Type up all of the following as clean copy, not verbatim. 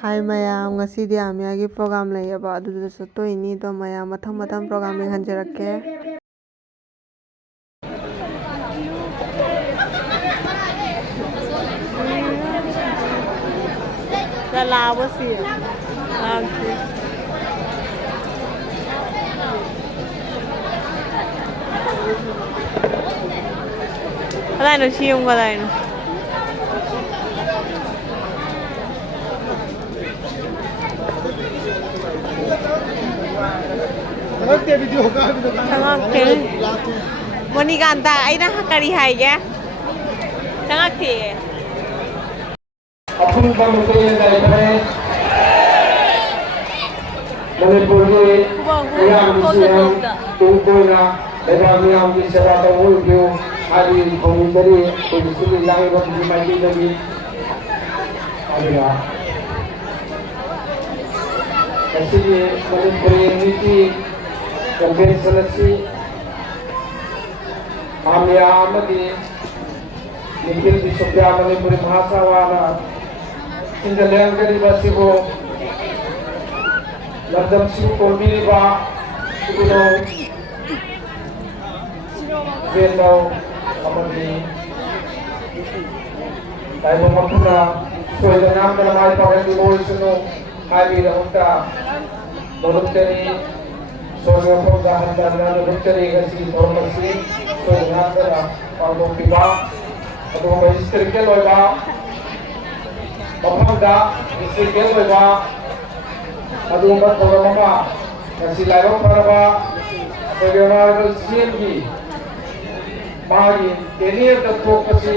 ꯍꯥꯏ ꯃꯌꯥꯝ, ꯉꯁꯤꯗꯤ ꯑꯥꯃꯤꯌꯥꯒꯤ ꯄ꯭ꯔꯣꯒ꯭ꯔꯥꯝ ꯂꯩꯌꯦꯕ, ꯑꯗꯨꯗ ꯆꯠꯇꯣꯏꯅꯤ꯫ ꯑꯗꯣ ꯃꯌꯥꯝ ꯃꯊꯪ ꯃꯊꯪ ꯄ꯭ꯔꯣꯒ꯭ꯔꯥꯝ ꯌꯦꯡꯍꯟꯖꯔꯛꯀꯦ꯫ ꯆꯂꯥꯕꯁꯤ ꯀꯗꯥꯏꯅꯣ ꯁꯤ ꯌꯨꯝ ꯀꯗꯥꯏꯅꯣ? ꯆꯪꯉꯛꯇꯦ ꯃꯣꯅꯤꯀꯥꯟꯇ, ꯑꯩꯅ ꯀꯔꯤ ꯍꯥꯏꯒꯦ? ꯆꯪꯉꯛꯇꯦ꯫ ꯑꯄꯨꯟꯕ ꯃꯤꯇꯩ ꯂꯩꯈ꯭ꯔꯦ ꯃꯅꯤꯄꯨꯔꯒꯤ ꯃꯤꯌꯥꯝꯒꯤꯁꯨ ꯇꯨꯡ ꯀꯣꯏꯅ ꯂꯩꯕꯥꯛ ꯃꯤꯌꯥꯝꯒꯤ ꯁꯦꯕꯥ ꯇꯧꯕ ꯑꯣꯏꯕꯤꯌꯨ ꯍꯥꯏꯕꯒꯤ ꯊꯧꯅꯤꯖꯔꯤ ꯑꯩꯈꯣꯏꯒꯤ ꯁꯤꯒꯤ ꯂꯥꯡꯕꯒꯤ ꯃꯥꯏꯀꯩꯗꯒꯤ ꯑꯗꯨꯒ ꯉꯁꯤꯒꯤ ꯃꯅꯤꯄꯨꯔꯤ ꯌꯨꯅꯤꯇꯤ ꯀꯟꯚꯦꯟꯁꯟ ꯑꯁꯤ ꯑꯥꯃꯤꯌꯥ ꯑꯃꯗꯤ ꯅꯤꯈꯤꯜ ꯕꯤꯁ꯭ꯋꯥ ꯃꯅꯤꯄꯨꯔꯤ ꯃꯍꯥꯁꯚꯥꯅ ꯊꯤꯡꯖꯤꯜꯍꯟꯒꯅꯤꯕ ꯑꯁꯤꯕꯨ ꯂꯝꯗꯝꯁꯤꯕꯨ ꯀꯣꯟꯕꯤꯔꯤꯕ ꯏꯕꯨꯙꯧ ꯏꯕꯦꯟꯅꯧ ꯑꯃꯗꯤ ꯇꯥꯏꯕꯪ ꯃꯄꯨꯅ ꯁꯣꯏꯗꯅ ꯉꯥꯝꯗꯅ ꯃꯥꯏ ꯄꯥꯛꯍꯟꯕꯤꯕ ꯑꯣꯏꯁꯅꯨ ꯍꯥꯏꯕꯒꯤꯗꯃꯛꯇ ꯅꯣꯂꯨꯛꯆꯔꯤ, ꯏꯁꯣꯔꯒꯤ ꯃꯐꯝꯗ ꯍꯟꯊꯅ ꯅꯣꯂꯨꯛꯆꯔꯤ꯫ ꯉꯁꯤꯒꯤ ꯊꯧꯔꯝ ꯑꯁꯤ ꯁꯣꯏꯗꯅ ꯉꯥꯝꯗꯅ ꯄꯥꯡꯊꯣꯛꯄꯤꯕ ꯑꯗꯨꯒ ꯍꯤꯁꯇꯣꯔꯤꯀꯦꯜ ꯑꯣꯏꯕ ꯃꯐꯝꯗ ꯍꯤꯁꯇꯣꯔꯤꯀꯦꯜ ꯑꯣꯏꯕ ꯑꯗꯨꯒꯨꯝꯕ ꯊꯧꯔꯝ ꯑꯃ ꯉꯁꯤ ꯂꯥꯏꯕꯛ ꯐꯔꯕ ꯑꯩꯈꯣꯏꯒꯤ ꯑꯣꯅꯔꯦꯕꯜ ꯁꯤꯑꯦꯝꯒꯤ ꯃꯥꯒꯤ ꯀꯦꯔꯤꯌꯔꯗ ꯊꯣꯛꯄꯁꯤ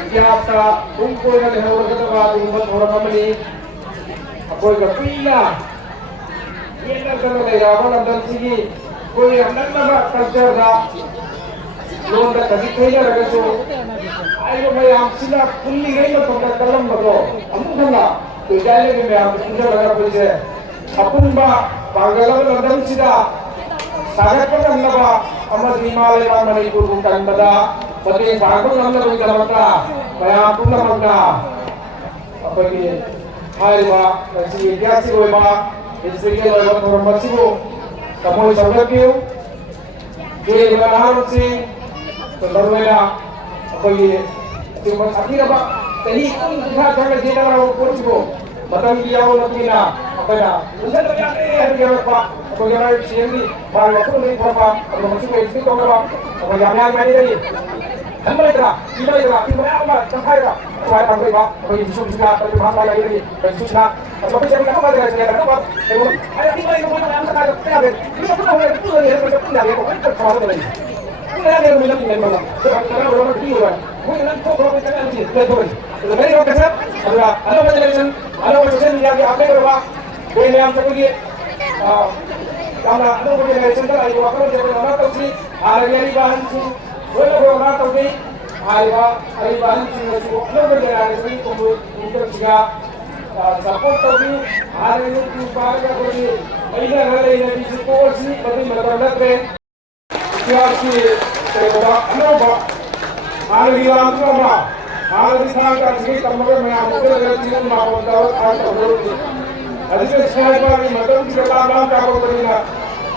ꯏꯇꯤꯍꯥꯁꯇ ꯇꯨꯡ ꯀꯣꯏꯅ ꯂꯩꯍꯧꯔꯒꯗꯕ ꯑꯗꯨꯒꯨꯝꯕ ꯊꯧꯔꯝ ꯑꯃꯅꯤ꯫ ꯑꯩꯈꯣꯏꯒ ꯀꯨꯏꯅ ꯌꯦꯠꯅꯗꯅ ꯂꯩꯔꯕ ꯂꯝꯗꯝꯁꯤꯒꯤ ꯑꯩꯈꯣꯏ ꯌꯥꯝ ꯅꯛꯅꯕ ꯀꯜꯆꯔꯗ ꯂꯣꯟꯗ ꯈꯖꯤꯛ ꯈꯦꯠꯅꯔꯒꯁꯨ ꯍꯥꯏꯔꯤꯕ ꯃꯌꯥꯝꯁꯤꯅ ꯄꯨꯜꯂꯤꯉꯩ ꯃꯇꯝꯗ ꯀꯜꯂꯝꯕꯗꯣ ꯑꯃꯨꯛ ꯍꯟꯅ ꯂꯩꯀꯥꯏꯒꯤ ꯃꯌꯥꯝꯗ ꯄꯨꯟꯁꯤꯜꯂꯒ ꯑꯩꯈꯣꯏꯁꯦ ꯑꯄꯨꯟꯕ ꯄꯥꯡꯒꯜꯂꯕ ꯂꯝꯗꯝꯁꯤꯗ ꯁꯥꯒꯠꯄ ꯉꯝꯅꯕ ꯑꯃꯗꯤ ꯏꯃꯥ ꯂꯩꯕꯥꯛ ꯃꯅꯤꯄꯨꯔꯕꯨ ꯀꯟꯕꯗ ꯃꯇꯦꯡ ꯄꯥꯡꯕ ꯉꯝꯅꯕꯒꯤꯗꯃꯛꯇ ꯃꯌꯥꯝ ꯄꯨꯝꯅꯃꯛꯅ ꯑꯩꯈꯣꯏꯒꯤ ꯍꯥꯏꯔꯤꯕ ꯉꯁꯤ ꯏꯇꯤꯍꯥꯁꯤꯛ ꯑꯣꯏꯕ ꯍꯤꯁꯇꯣꯔꯤꯀꯦꯜ ꯑꯣꯏꯕ ꯊꯧꯔꯝ ꯑꯁꯤꯕꯨ ꯊꯃꯣꯏ ꯁꯧꯒꯠꯄꯤꯌꯨ꯫ ꯆꯦꯜꯂꯤꯕ ꯅꯍꯥꯔꯣꯜꯁꯤꯡ ꯃꯔꯨꯑꯣꯏꯅ ꯑꯩꯈꯣꯏꯒꯤ ꯑꯁꯤꯒꯨꯝꯕ ꯁꯥꯊꯤꯔꯕ ꯆꯍꯤ ꯀꯨꯟꯊ꯭ꯔꯥ ꯆꯪꯅ ꯆꯦꯟꯅꯔꯕ ꯄꯣꯠꯁꯤꯕꯨ ꯃꯇꯝꯒꯤ ꯌꯥꯎꯕ ꯃꯇꯨꯡꯏꯟꯅ ꯑꯩꯈꯣꯏꯅ ꯄꯨꯟꯁꯤꯟꯕ ꯌꯥꯗꯦ ꯍꯥꯏꯕ ꯌꯧꯔꯛꯄ ꯑꯩꯈꯣꯏꯒꯤ ꯑꯣꯅꯔꯦꯕꯜ ꯁꯤꯑꯦꯝꯒꯤ ꯃꯥꯒꯤ ꯋꯥꯈꯜꯂꯣꯟꯗꯒꯤ ꯊꯣꯛꯄ ꯑꯗꯨꯒ ꯃꯁꯤꯕꯨ ꯑꯦꯛꯁꯤꯀ꯭ꯌꯨꯠ ꯇꯧꯅꯕ ꯑꯩꯈꯣꯏꯒꯤ ꯑꯥꯃꯤꯌꯥ ꯃꯥꯏꯀꯩꯗꯒꯤ ꯈꯟꯕ ꯂꯩꯇꯅ ꯄꯤꯕ ꯂꯩꯇꯅ ꯑꯄꯤꯕ ꯃꯌꯥꯝ ꯑꯃ ꯇꯪꯈꯥꯏꯒ ꯑꯁꯨꯃꯥꯏꯅ ꯄꯥꯡꯊꯣꯛꯏꯕ ꯑꯩꯈꯣꯏꯒꯤ ꯕꯤꯁꯨꯁꯤꯅ ꯑꯩꯈꯣꯏꯒꯤ ꯃꯍꯥꯁꯚꯥ ꯃꯥꯏꯀꯩꯗꯒꯤ ꯕꯤꯁꯨꯁꯤꯅ ꯑꯩꯈꯣꯏꯁꯦ ꯑꯃꯨꯛ ꯑꯅꯧꯕ ꯀꯩꯅꯣ ꯍꯥꯏꯗꯤ ꯑꯄꯤꯕ ꯂꯩꯕ ꯃꯣꯏꯅ ꯃꯌꯥꯝ ꯇꯪꯈꯥꯏꯒ ꯄꯨꯟꯕ ꯌꯥꯗꯦ ꯃꯤ ꯑꯄꯨꯟꯕ ꯍꯣꯏ ꯄꯨꯜꯂꯅꯤ ꯍꯥꯏꯕ ꯄꯨꯟ ꯌꯥꯗꯦ ꯑꯩꯈꯣꯏ ꯁꯃꯥꯖꯇ ꯂꯩ another generation, another social media की आपने करवा कोई नया हम सबको ये another generation का आई वाकई जब हमारा तो सी आर्यरी बाहन सी कोई लोग हमारा तो भी आई बाहन सी वो another generation को उनके सिया support तो भी आर्यरी की बाहर का कोई ऐसा है ऐसा किसी को सी बड़ी मतलब है क्या सी तेरा another आर्यरी बाहन को हमारा आलरी साल का सही तम्मगे मैं आपको लगे जीवन मापन दावत आज तक बोल दी अधिक स्मार्ट वाली मतलब कि काम का को करेगा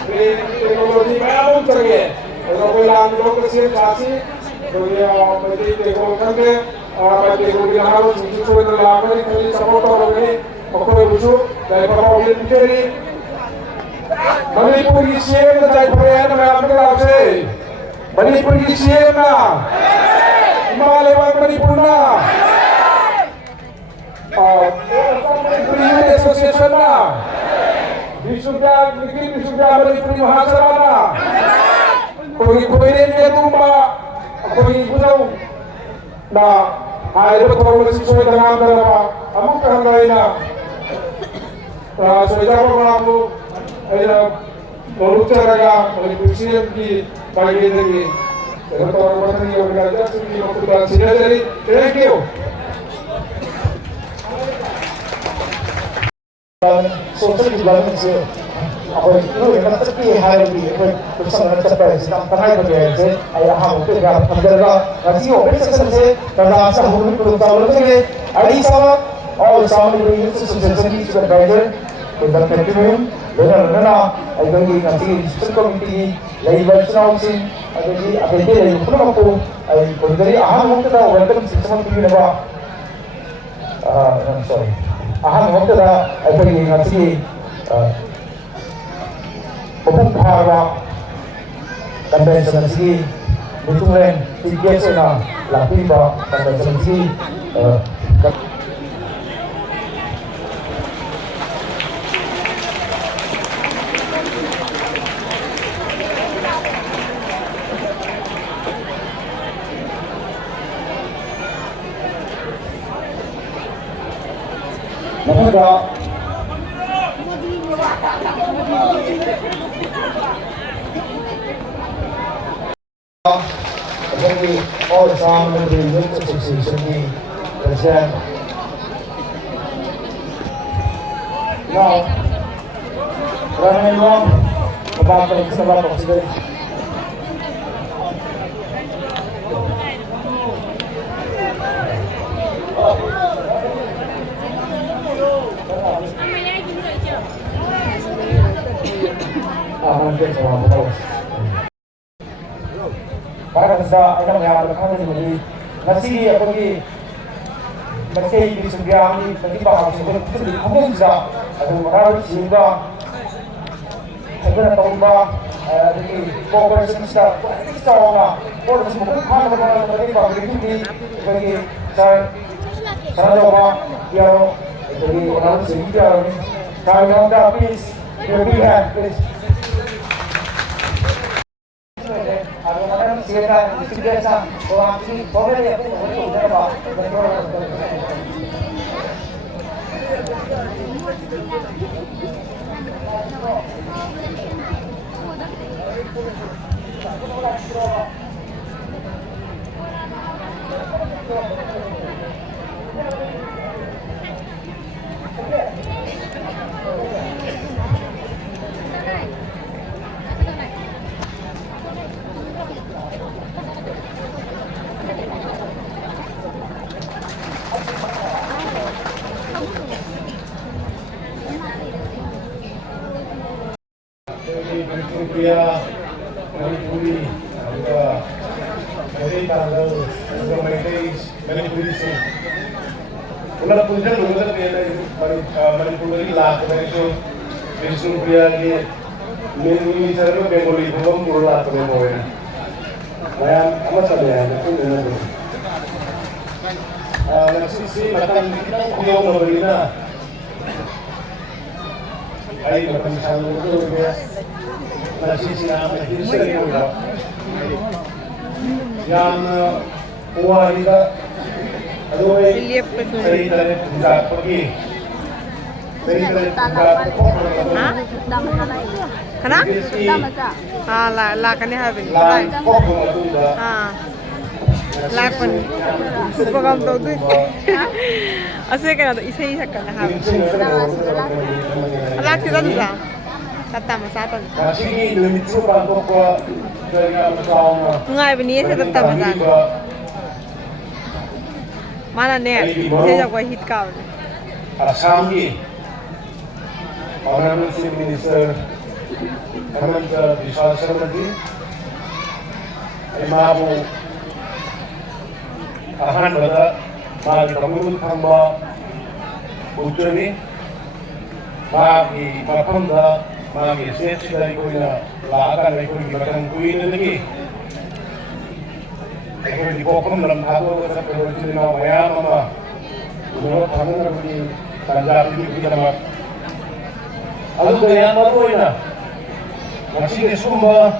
ये टेक्नोलॉजी में आम चल गए और कोई लाभ लोग से चासी तो ये मेरी देखो करके और मैं देखो कि हमारा चीज़ को इधर लाभ में खाली सपोर्ट और होगी और कोई बुझो चाहे पापा उन्हें बिचरी मणिपुर की सीएम ना चाहे परे है ना मैं आपके लाभ से मणिपुर की सीएम ना हिमालय मणिपुर ना मणिपुरी एसोसिएशन ना विश्वविद्या निखिल विश्वविद्या मणिपुरी महासभा ना कोई ने तुम्बा कोई बुझाऊ ना आयरो थोड़ा सी सोच लगा दरबा अमुक कहना है ना सोचा को आपको ऐसा बहुत चलेगा मणिपुर सीएम की बागी देगी तो orang yang berada di sekitar sini dari thank you social development se apa itu yang kita pilih hari ini itu sangat cepat sedang tengah berjalan ayah ham itu kan antara rasio besar saja karena asal hulu perlu tahu lagi ada sama all Assam Youth Association Supervisor Kendal Ketuim Lena Aigagi Nasi District Committee Labor Housing Aigagi Apete Layu Punaku I Kondari Ahan Mokta welcome system Pinaba sorry Ahan Mokta Aigagi Nasi Popung Bharwa Convention Nasi Mutulen TKS na Lapiba Convention Nasi Namanya jadi all Assam Youth Association di Presiden. Now, running along about the Presiden. Mungkin sama betul. Para kerja akan mengatakan ini nasi apa ni nasi di sebelah ni tadi bahawa sebenarnya di kampung juga ada orang sehingga sebenarnya tahun di corporation staff kita orang orang semua kan orang tadi bahawa ini bagi saya coba dia jadi orang sehingga saya anda please beri hand please. Kita biasa orang ini boleh ya boleh apa Rupiah, Manipuri, juga dari tanggal juga Manipuri sih. Ulah punca luar Manipuri lah, kemudian itu Rupiah di Manipuri sana Bengali belum pulang ke Bengali. Bayang apa saja itu dengan itu. Nasi makan kita kuyo Marina. Ay makan selalu itu dia. Nasi siapa ini sering juga. Yang uang kita, aduh ini sering dari punca pergi. Sering dari punca Kana? Lakan ni habis. Lakan. Program tu tu. Asyik kan tu isi kan habis. Lak kita tu lah. Kata masalah. Nasi ini lucu banget kok dari masalah. Ngai bini saya tetap masalah. Mana ni? Saya jago hit kau. Assam ni. Honorable Chief Minister Hemant Biswa Sarma ji Imamu ahanbada magi tangul thamba ucuni magi mafamda magi sesi dari koina lakan dari koi gibakan kuina lagi koi di bokom dalam hatu sa koi na maya mama menurut hangar di kanjar di kita Alu gaya maroy na. Masih sumba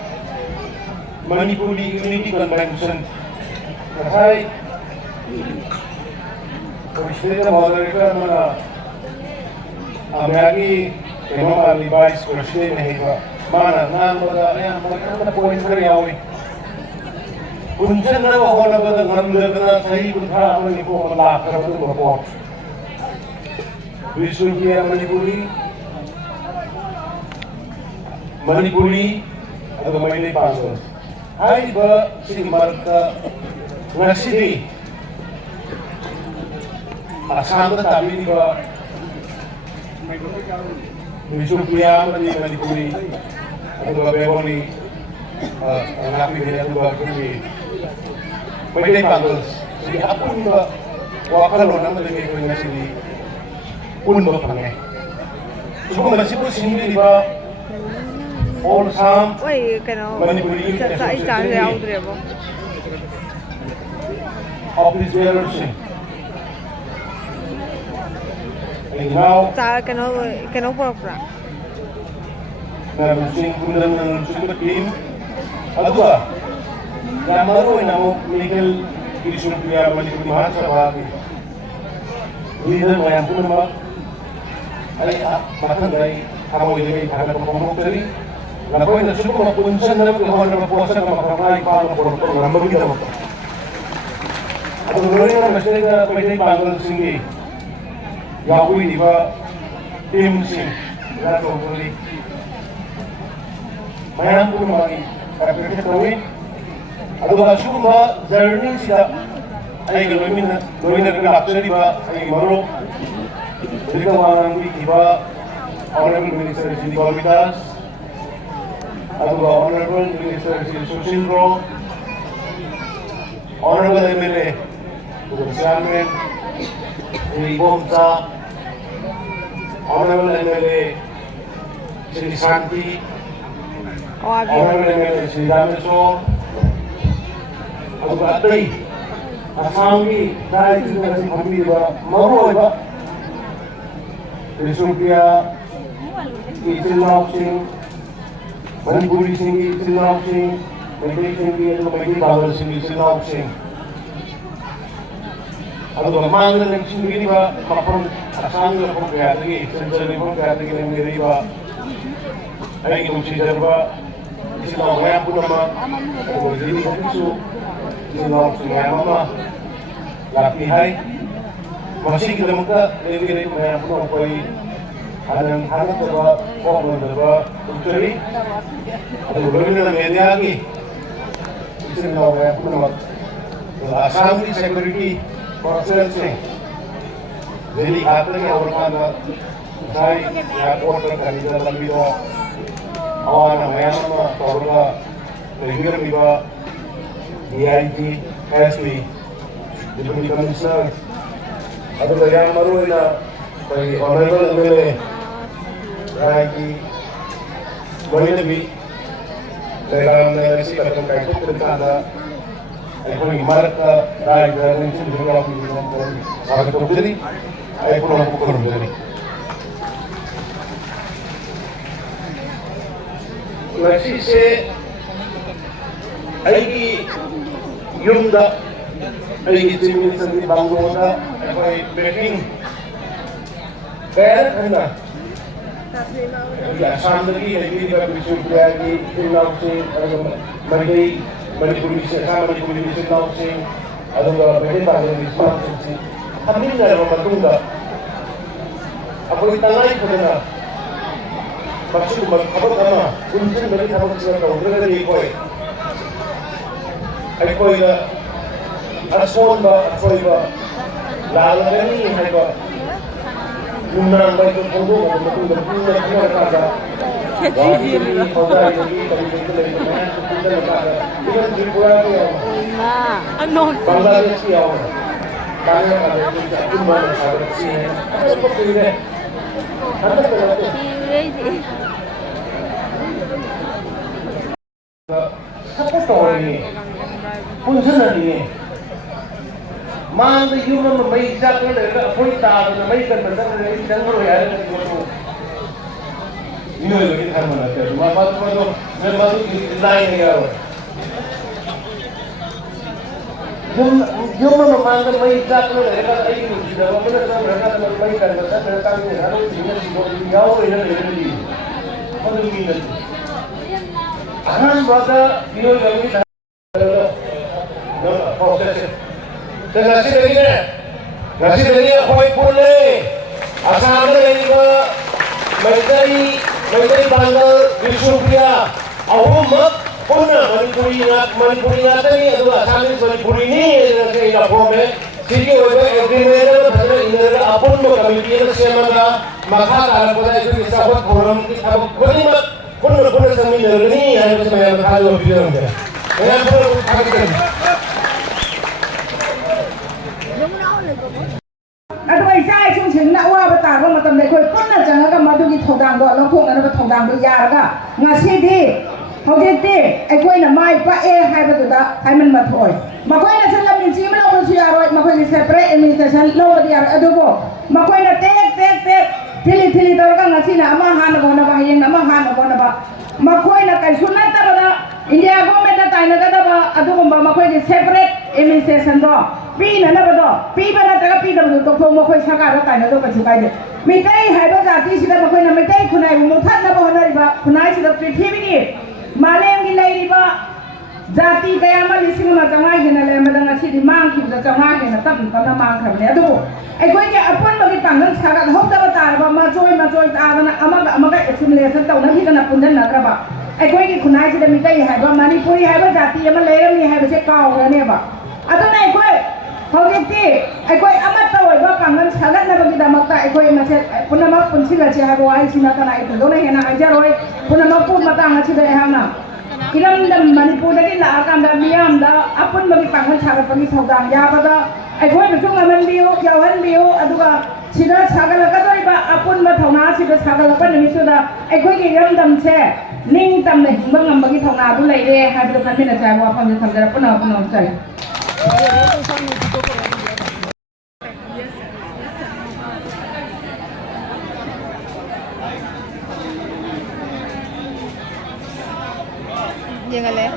Manipuri Unity Convention. Kasay Komisinya moderator mana Ameriki Imam Ali Vice President hewa mana nang baga yang mereka poin kerjawi. Kuncan na wahon na baga ngamda kana sahi kunha apa ni ko malak kerana tu report. Visunya Manipuri atau Maile Passos. Hai ba si Marta ngasidi Asamda tabi di ba Misumpuya mani Manipuri atau Bebo ni ngapi ni atau Bagi Pwede panggil Sige hapon ba wakalo naman na may kanya sili pun ba pange so kung masipos hindi di ba all sam Uy, Manipuri sa isang siya ako dito. office bearers and now Sa pura-pura. na musing kundan ng super team adwa namaro na mo legal isun punya Manipuri mahasa ba leader mo yan po naman ay matang ay kamo ilagay para pagpapamok tali na po na suko mapunsan na pagkawan na mapuwasan na makakamay pa ang porto na mabigyan mo at ang gawin na mas na pwede pangal singi yawi di ba team sing na ito muli mayan po naman kapit gawin at ang suko ba journey sila ay gawin na capture di ba ay marok jadi kawan di ba Honorable Minister Sidi Babitas atau Honorable Minister Sidi Susindro Honorable MLA Tuan Siamen Sidi Bomsa Honorable MLA Sidi Santi Honorable MLA Sidi Dameso atau Atay Asami dahil sila kasi kami ba maroy ba Resultia Itilawak Singh Manipuri Singh Itilawak Singh Meday Singh atau Meday Bawal Singh Itilawak Singh atau kemana yang sendiri ba mapun asang na pun kaya lagi sensor pun kaya lagi yang diri ba ay kung si Jarba Itilawak kaya po naman atau jadi isu Itilawak Singh kaya mama lapihay masih kita muka lebih kaya po naman ko'y Anang hanap ba ko mo ba utri at gawin na media lagi isin na kaya po naman assembly security personnel sing jadi kata ni orang mana saya ya order kanila lang dito awan na mayan na tawag lebih di ba DIG SB Deputy Commissioner atau yang maruin na by Honorable MLA Raiki Goyinabi dalam nasi pada kaitu perkara ekonomi marka raih dari sumber laut di dalam sahabat terjadi ekonomi bukan terjadi. Nasi se aiki yunda aiki cimil sendiri bangunnya ekonomi backing kaya na Assam lagi di ba Bisupya di Tilawak Singh atau Manipuri Tilawak Singh atau Meday Bawal Singh kami na naman matunda ako itanay ko na pagsu magkabot ama unsin balik habang sila ka ugra na ikoy ay koy na aswon ba lalo gani ay ba Unang baik berkumpul, betul betul ada. Jadi orang ini tadi itu lagi mana kita ada. Ini di Pulau ya. Ano? Bangladesh ya. Kaya ada kita cuma ada sini. Apa seperti ini? Ada berapa? Apa tahu ini? Punca ini. Mang yung mga may sak na apoy tao na may kanbatan na isang royal na ito. Yun yung lagi naman natin. Mapatu lain niya. Yung mga mga may sak na ay yung sila mo na sa mga na may kanbatan na tayo na ano siya siguro yaw ina ina. Ano yung ahan baga yun lagi na proses. Nasi dari koi pule, asam dari ba, Meday Bawal Bisupya, awam puna Manipuri natin ni, asam Manipuri ni, nasa ina pome, ꯁꯤꯒꯤ ꯑꯣꯏꯕ agreement ꯑꯃ ꯐꯖꯅ ꯏꯟꯅꯔꯒ ꯑꯄꯨꯟꯕ committee ꯑꯃ ꯁꯦꯝꯃꯒ ꯃꯈꯥ ꯇꯥꯔꯛꯄꯗ ꯑꯩꯈꯣꯏꯒꯤ ꯆꯥꯎꯈꯠ ꯊꯧꯔꯝꯒꯤ ꯊꯕꯛ ꯈꯨꯗꯤꯡꯃꯛ ꯄꯨꯟꯅ ꯄꯨꯟꯅ ꯆꯪꯃꯤꯟꯅꯒꯅꯤ ꯍꯥꯏꯕꯁꯤ ꯃꯌꯥꯝꯅ ꯊꯥꯖꯕ ꯄꯤꯖꯔꯝꯖꯔꯦ ꯃꯌꯥꯝ ꯄꯨꯟꯅ ꯊꯥꯒꯠꯆꯔꯤ ꯑꯗꯨꯒ ꯏꯆꯥ ꯏꯁꯨꯁꯤꯡꯅ ꯑꯋꯥꯕ ꯇꯥꯕ ꯃꯇꯝꯗ ꯑꯩꯈꯣꯏ ꯄꯨꯟꯅ ꯆꯪꯉꯒ ꯃꯗꯨꯒꯤ ꯊꯧꯗꯥꯡꯗꯣ ꯂꯧꯊꯣꯛꯅꯅꯕ ꯊꯧꯗꯥꯡꯗꯣ ꯌꯥꯔꯒ ꯉꯁꯤꯗꯤ ꯍꯧꯖꯤꯛꯇꯤ ꯑꯩꯈꯣꯏꯅ ꯃꯥꯏ ꯄꯥꯛꯑꯦ ꯍꯥꯏꯕꯗꯨꯗ ꯍꯥꯏꯃꯟꯕ ꯊꯣꯛꯑꯣꯏ ꯃꯈꯣꯏꯅꯁꯨ ꯂꯝꯕꯤ ꯑꯃ ꯂꯧꯕꯁꯨ ꯌꯥꯔꯣꯏ ꯃꯈꯣꯏꯒꯤ ꯁꯦꯄꯔꯦꯠ ꯑꯦꯗꯃꯤꯅꯤꯁꯇ꯭ꯔꯦꯁꯟ ꯂꯧꯕꯗꯤ ꯌꯥꯔꯣꯏ ꯑꯗꯨꯕꯨ ꯃꯈꯣꯏꯅ ꯇꯦꯛ ꯊꯤꯂꯤ ꯇꯧꯔꯒ ꯉꯁꯤꯅ ꯑꯃ ꯍꯥꯟꯅꯕ ꯍꯣꯠꯅꯕ ꯍꯌꯦꯡ ꯑꯃ ꯍꯥꯟꯅꯕ ꯍꯣꯠꯅꯕ ꯃꯈꯣꯏꯅ ꯀꯩꯁꯨ ꯅꯠꯇꯕꯗ ꯏꯟꯗꯤꯌꯥ ꯒꯣꯔꯃꯦꯟꯇ ꯇꯥꯏꯅꯒꯗꯕ ꯑꯗꯨꯒꯨꯝꯕ ꯃꯈꯣꯏꯒꯤ ꯁꯦꯄꯔꯦꯠ ꯑꯦꯗꯃꯤꯅꯤꯁꯇ꯭ꯔꯦꯁꯟꯗꯣ ꯄꯤꯅꯅꯕꯗꯣ ꯄꯤꯕ ꯅꯠꯇ꯭ꯔꯒ ꯄꯤꯗꯕꯗꯣ ꯇꯣꯛꯊꯣꯛ ꯃꯈꯣꯏ ꯁꯔꯀꯥꯔꯗ ꯇꯥꯏꯅꯗꯕ ꯀꯩꯁꯨ ꯀꯥꯏꯗꯦ ꯃꯤꯇꯩ ꯍꯥꯏꯕ ꯖꯥꯇꯤꯁꯤꯗ ꯃꯈꯣꯏꯅ ꯃꯤꯇꯩ ꯈꯨꯟꯅꯥꯏꯕꯨ ꯃꯨꯊꯠꯅꯕ ꯍꯣꯠꯅꯔꯤꯕ ꯈꯨꯟꯅꯥꯏꯁꯤꯗ ꯄ꯭ꯔꯤꯊꯤꯕꯤꯒꯤ ꯃꯥꯂꯦꯝꯒꯤ ꯂꯩꯔꯤꯕ ꯖꯥꯇꯤ ꯀꯌꯥ ꯑꯃ 1,500 ꯍꯦꯟꯅ ꯂꯩꯔꯝꯕꯗ ꯉꯁꯤꯗꯤ ꯃꯥꯡꯈꯤꯕꯗ 500 ꯍꯦꯟꯅ ꯇꯞꯅ ꯃꯥꯡꯈ꯭ꯔꯕꯅꯤ ꯑꯗꯨꯕꯨ ꯑꯩꯈꯣꯏꯒꯤ ꯑꯄꯨꯟꯕꯒꯤ ꯄꯥꯡꯒꯜ ꯁꯥꯒꯠꯍꯧꯗꯕ ꯇꯥꯔꯕ ꯃꯆꯣꯏ ꯇꯥꯗꯅ ꯑꯃꯒ ꯑꯦꯁꯤꯃꯤꯂꯦꯁꯟ ꯇꯧꯅꯈꯤꯗꯅ ꯄꯨꯟꯁꯤꯟꯅꯈ꯭ꯔꯕ ꯑꯩꯈꯣꯏꯒꯤ ꯈꯨꯟꯅꯥꯏꯁꯤꯗ ꯃꯤꯇꯩ ꯍꯥꯏꯕ ꯃꯅꯤꯄꯨꯔꯤ ꯍꯥꯏꯕ ꯖꯥꯇꯤ ꯑꯃ ꯂꯩꯔꯝꯃꯤ ꯍꯥꯏꯕꯁꯦ ꯀꯥꯎꯈ꯭ꯔꯅꯦꯕ ꯑꯗꯨꯅ ꯑꯩꯈꯣꯏ ꯍꯧꯖꯤꯛꯇꯤ ꯑꯩꯈꯣoi ꯑꯃꯠꯇ ꯑꯣꯏꯕ ꯄꯥꯡꯒꯜ ꯁꯥꯒꯠꯅꯕꯒꯤꯗꯃꯛꯇ ꯑꯩꯈꯣꯏ ꯃꯁꯦ ꯄꯨꯝꯅꯃꯛ ꯄꯨꯟꯁꯤꯜꯂꯁꯤ ꯍꯥꯏꯕ ꯋꯥꯍꯩꯁꯤ ꯅꯠꯇꯅ ꯑꯩ ꯊꯣꯏꯗꯣꯛꯅ ꯍꯦꯟꯅ ꯍꯥꯏꯖꯔꯣꯏ ꯄꯨꯝꯅꯃꯛꯄꯨ ꯃꯇꯥꯡ ꯑꯁꯤꯗ ꯑꯩꯍꯥꯛꯅ ꯏꯔꯝꯗꯝ ꯃꯅꯤꯄꯨꯔꯗꯒꯤ ꯂꯥꯛꯑꯀꯥꯟꯗ ꯃꯤꯌꯥꯝꯗ ꯑꯄꯨꯟꯕꯒꯤ ꯄꯥꯡꯒꯜ ꯁꯥꯒꯠꯄꯒꯤ ꯊꯧꯗꯥꯡ ꯌꯥꯕꯗ ꯑꯩꯈꯣꯏꯕꯨꯁꯨ ꯉꯝꯍꯟꯕꯤꯌꯨ ꯌꯥꯎꯍꯟꯕꯤꯌꯨ ꯑꯗꯨꯒ ꯁꯤꯗ ꯁꯥꯒꯠꯂꯛꯀꯗꯧꯔꯤꯕ ꯑꯄꯨꯟꯕ ꯊꯧꯅꯥ ꯑꯁꯤꯗ ꯁꯥꯒꯠꯂꯛꯄ ꯅꯨꯃꯤꯠꯇꯨꯗ ꯑꯩꯈꯣꯏꯒꯤ ꯏꯔꯝꯗꯝꯁꯦ ꯅꯤꯡꯇꯝꯅ ꯍꯤꯡꯕ ꯉꯝꯕꯒꯤ ꯊꯧꯅꯥꯗꯨ ꯂꯩꯔꯦ ꯍꯥꯏꯕꯗꯨ ꯈꯟꯃꯤꯟꯅꯁꯦ ꯍꯥꯏꯕ ꯋꯥꯐꯝꯁꯦ ꯊꯝꯖꯔ ꯄꯨꯝꯅꯃꯛ ꯆꯥꯏ Llegale.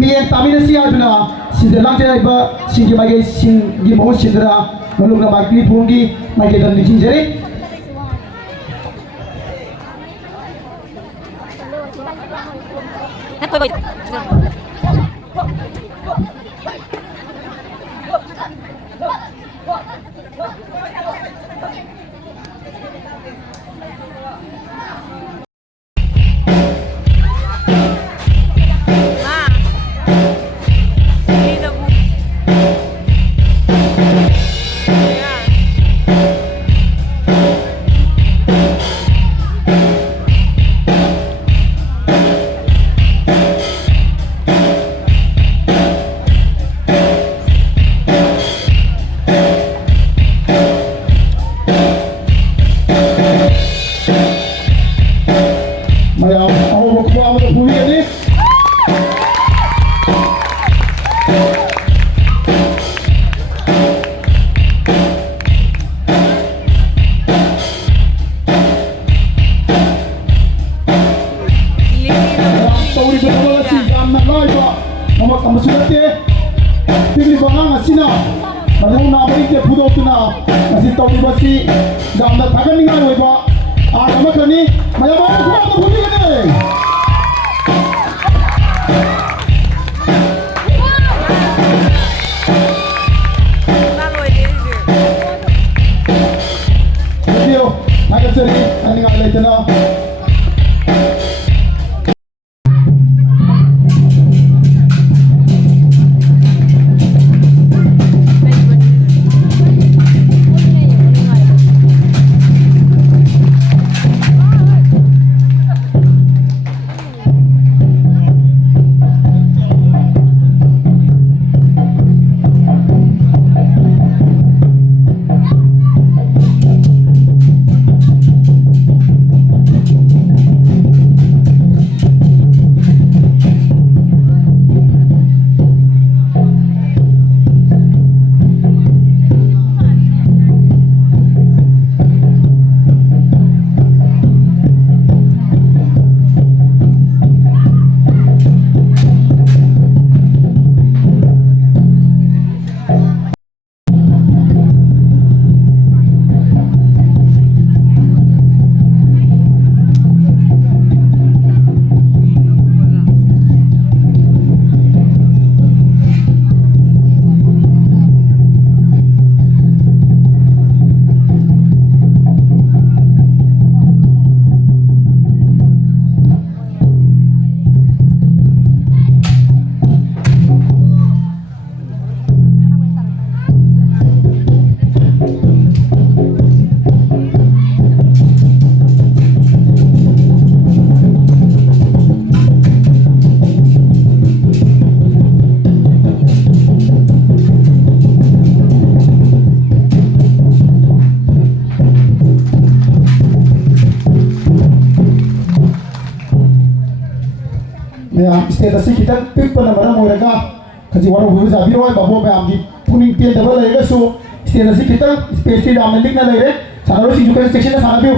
มีนตามินเสียจุนะสิ่งเดียวกันเลยว่าสิ่งที่ไม่เกี่ยสิ่งที่มองสิ่งเดียวกันลูกเราไม่คิดพูดกี่ไม่เกี่ยกันจริงๆเลยมาเอาบอกว่ามาคุยกันดิTauri betul sih jam nak lagi pak, nama kamu sudah teh, pilih bangang asina, macam nama ini pudok tu na, masih tauri basi jam nak thakkan ni kan pak, nama kan ni, macam mana aku nak pergi kan ni? Video, nak seri, ani ngalai tu na. Status kita pick pada mana mau mereka kasi walau bukan sahaja orang bawa bayam di puning tiada double lagi so status kita space di dalam link na lagi sana harus juga section na sana view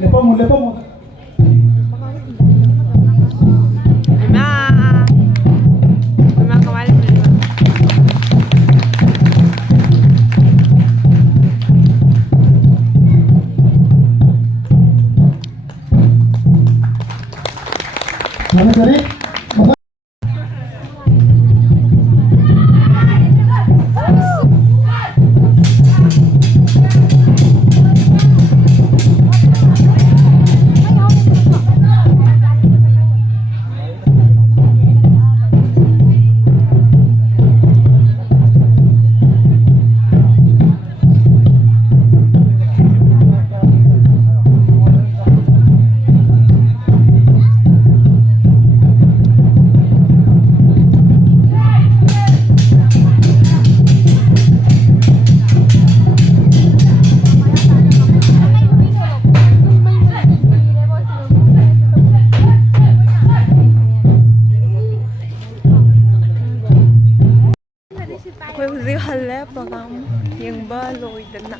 Lepas mu. Lima kemarin berdua. Mana cari? Ako'y huwag halep, baka yung baloy na.